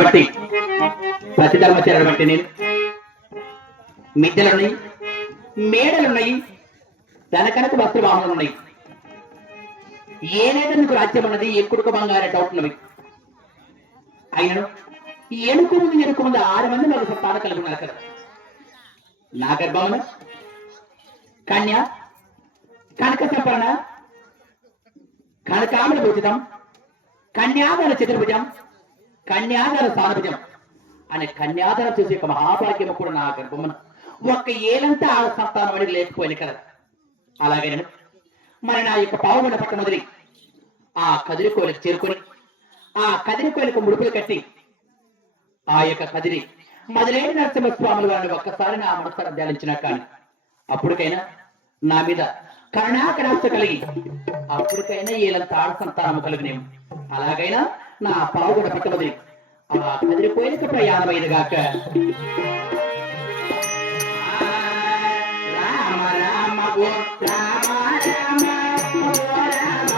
బట్టి ప్రతి ధర్మచర్యను బట్టి నేను మిద్దెలున్నాయి మేడలున్నాయి ధనకనక వస్త్రవాహనాలు ఉన్నాయి ఏనేదో నీకు రాజ్యం అన్నది ఎక్కుడుకు బంగారు డౌట్ ఉన్నవి అయినను ఎనుకు ముందు ఎనుకు ముందు ఆరు మంది నాకు సంతానం కలిగి ఉన్నారు కదా. నా గర్భమున కన్య కనక సంపరణ కనకామల భుజితం కన్యాధర చతుర్భుజం కన్యాదర సారభుజం అనే కన్యాధర చూసే యొక్క మహాభాగ్యం కూడా నా గర్భమున. ఒక్క ఏలంతా ఆ సంతానం అనేది లేకపోయింది కదా. అలాగే నేను మరి నా యొక్క పావుమండ పట్ట మొదలి ఆ కదిరి కోలికి చేరుకొని ఆ కదిరి కోలికి ముడుపులు కట్టి ఆ యొక్క కదిరి మొదలైన నరసింహస్వాములు వారిని ఒక్కసారి నా మనసును ధ్యానించినా కానీ అప్పటికైనా నా మీద కరుణాకరాశ కలిగి అప్పటికైనా వీళ్ళంత ఆడ సంతానము కలిగినేము. అలాగైనా నా పావుగొండ పట్ట మొదలి ఆ కదిరి కోలికి ప్రయాణమైనగాక రామ రామ ఓ రామ.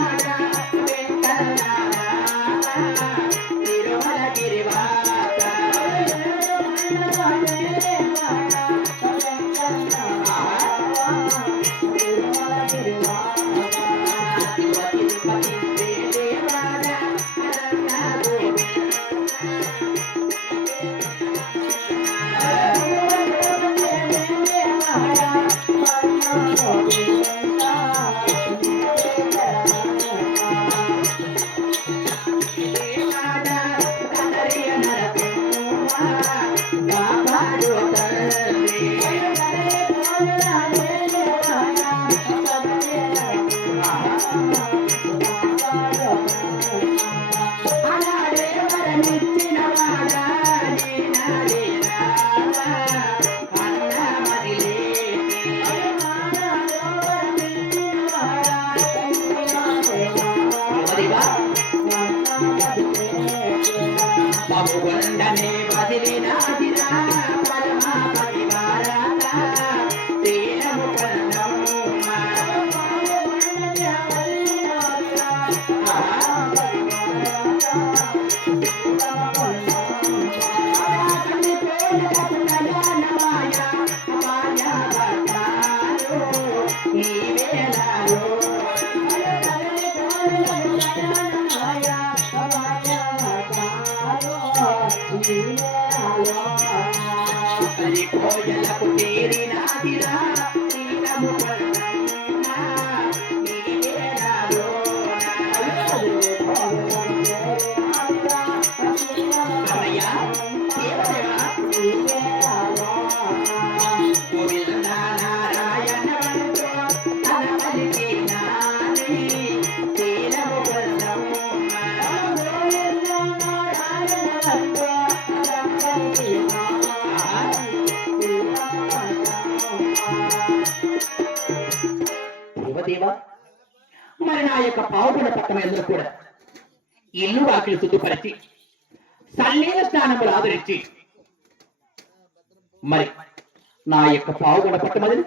Thank you. యొక్క ఎందుకు కూడా ఇల్లు వాకిలు శుద్ధిపరిచి సల్లీల స్నానములు ఆదరించి. మరి నా యొక్క పావుగడ పట్టమది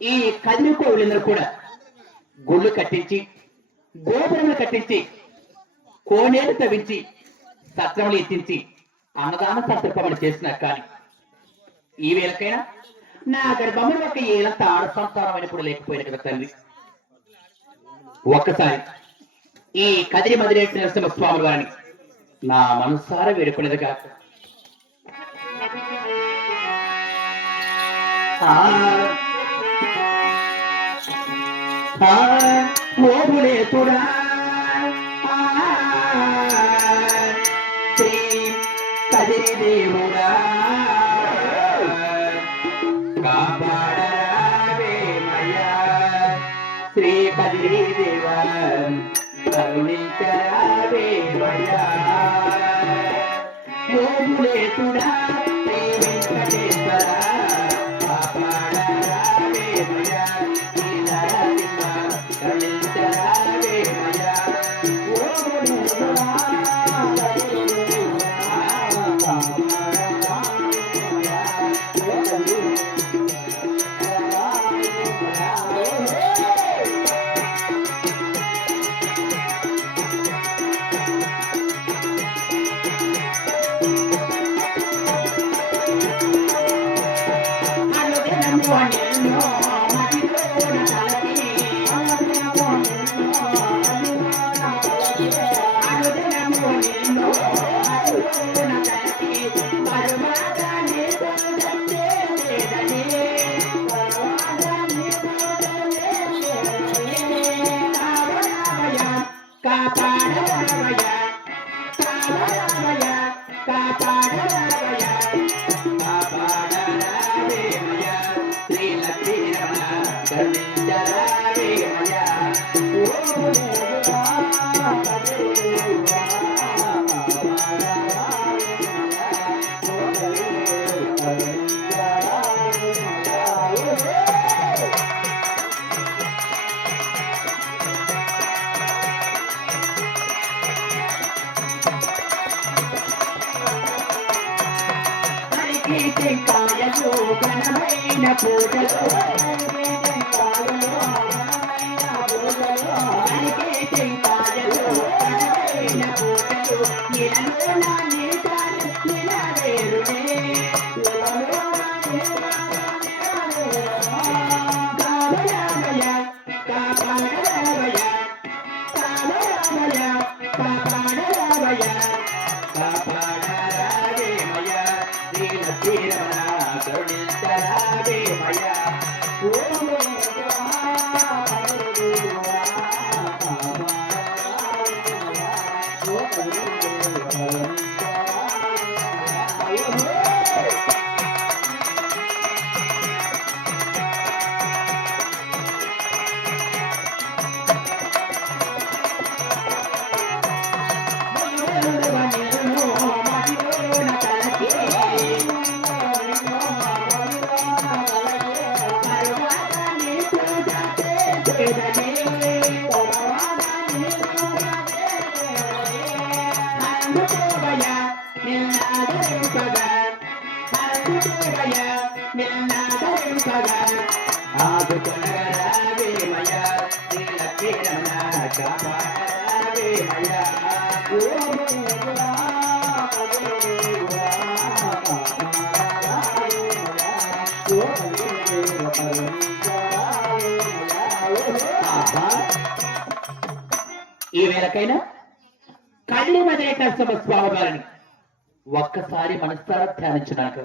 ఈ కదిరికోవులందరూ కూడా గుళ్ళు కట్టించి గోపురములు కట్టించి కోనేరు తవ్వించి సత్రములు ఎత్తించి అన్నదాన సంతర్పములు చేసినా కానీ ఈ వేళకైనా నా గర్భములు ఒక ఏలంత ఆడ సంతానం సంతానమైనప్పుడు లేకపోయిన కదా తల్లి. ఒక్కసారి ఈ కదిరి మదిరేటి నరసింహస్వామి వారిని. నా మనసార వేడుకునేది కాక. ఓబులేతుడా శ్రీ కదిరి దేవుడా. కాపా ఓబులేతుడా శ్రీ కాపాడవయ్యా కాపాడవయ్యా కాపాడవయ్యా హరికి ఘనమైన పూజలు ఘనమైన పూజలు ೀರ ఈ వేళకైనా కళ్ళు మదే కష్టమ స్వామి వారిని ఒక్కసారి మనసారా ధ్యానించినాక